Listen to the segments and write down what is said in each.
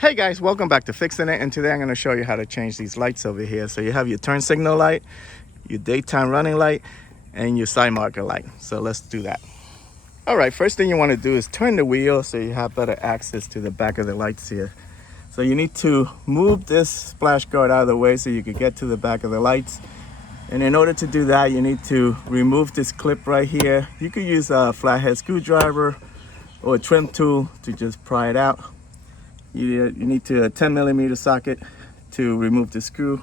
Hey guys, welcome back to Fixin' It, and today I'm going to show you how to change these lights over here. So you have your turn signal light, your daytime running light, and your side marker light. So let's do that. All right, first thing you want to do is turn the wheel so you have better access to the back of the lights here. So you need to move this splash guard out of the way so you can get to the back of the lights. And in order to do that, you need to remove this clip right here. You could use a flathead screwdriver or a trim tool to just pry it out. You need a 10 millimeter socket to remove the screw,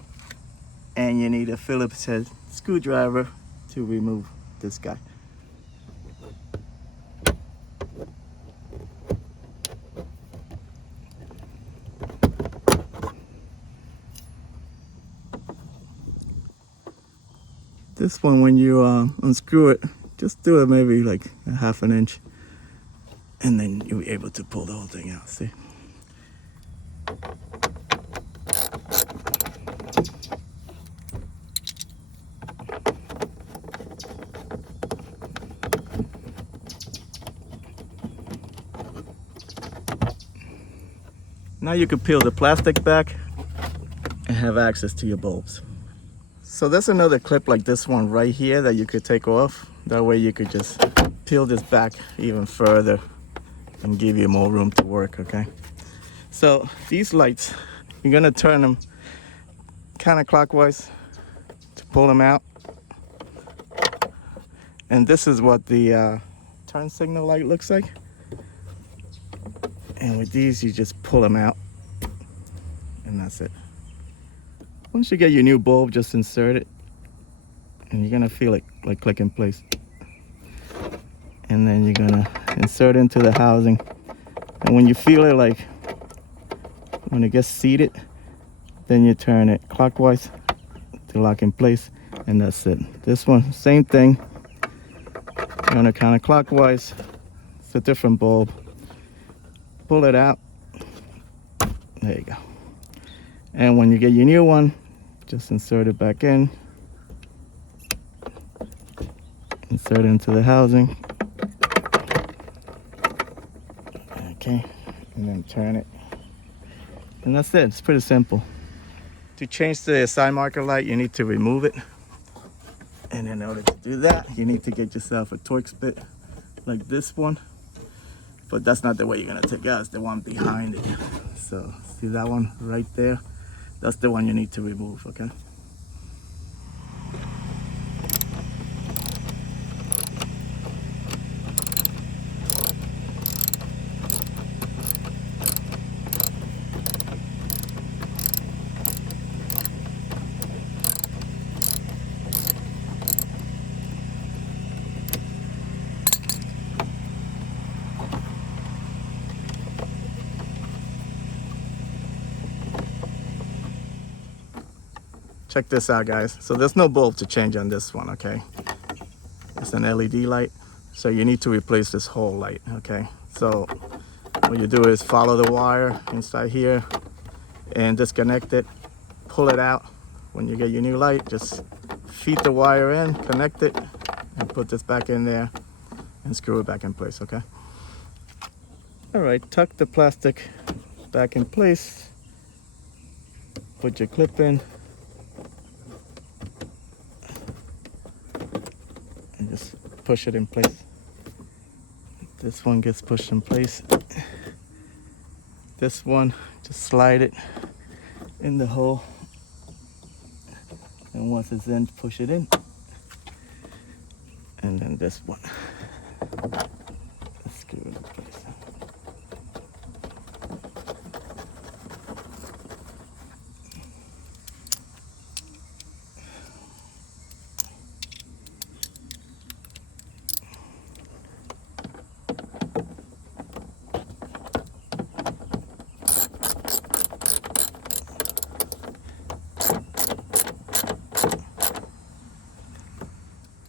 and you need a Phillips head screwdriver to remove this guy. This one, when you unscrew it, just do it maybe like a ½ an inch, and then you'll be able to pull the whole thing out. See? Now you can peel the plastic back and have access to your bulbs. So there's another clip like this one right here that you could take off. That way you could just peel this back even further and give you more room to work, okay? So these lights, you're gonna turn them counterclockwise to pull them out. And this is what the turn signal light looks like. And with these, you just pull them out, and that's it. Once you get your new bulb, just insert it, and you're gonna feel it like click in place. And then you're gonna insert into the housing. And when you feel it, like when it gets seated, then you turn it clockwise to lock in place, and that's it. This one, same thing. Turn it counterclockwise. It's a different bulb. Pull it out. There you go. And when you get your new one, just insert it back in. Insert it into the housing. Okay, and then turn it. And that's it. It's pretty simple. To change the side marker light, you need to remove it. And in order to do that, you need to get yourself a Torx bit like this one. But that's not the way you're gonna take it out, it's the one behind it. So see that one right there? That's the one you need to remove, okay? Check this out, guys. So there's no bulb to change on this one, okay? It's an LED light, so you need to replace this whole light, okay? So what you do is follow the wire inside here and disconnect it, pull it out. When you get your new light, just feed the wire in, connect it, and put this back in there and screw it back in place, okay? All right, tuck the plastic back in place, put your clip in, and just push it in place. This one gets pushed in place. This one, just slide it in the hole, and once it's in, push it in. And then this one, let's screw it in place.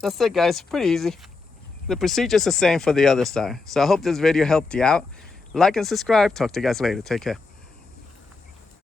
That's it, guys. Pretty easy. The procedure's the same for the other side. So I hope this video helped you out. Like and subscribe. Talk to you guys later. Take care.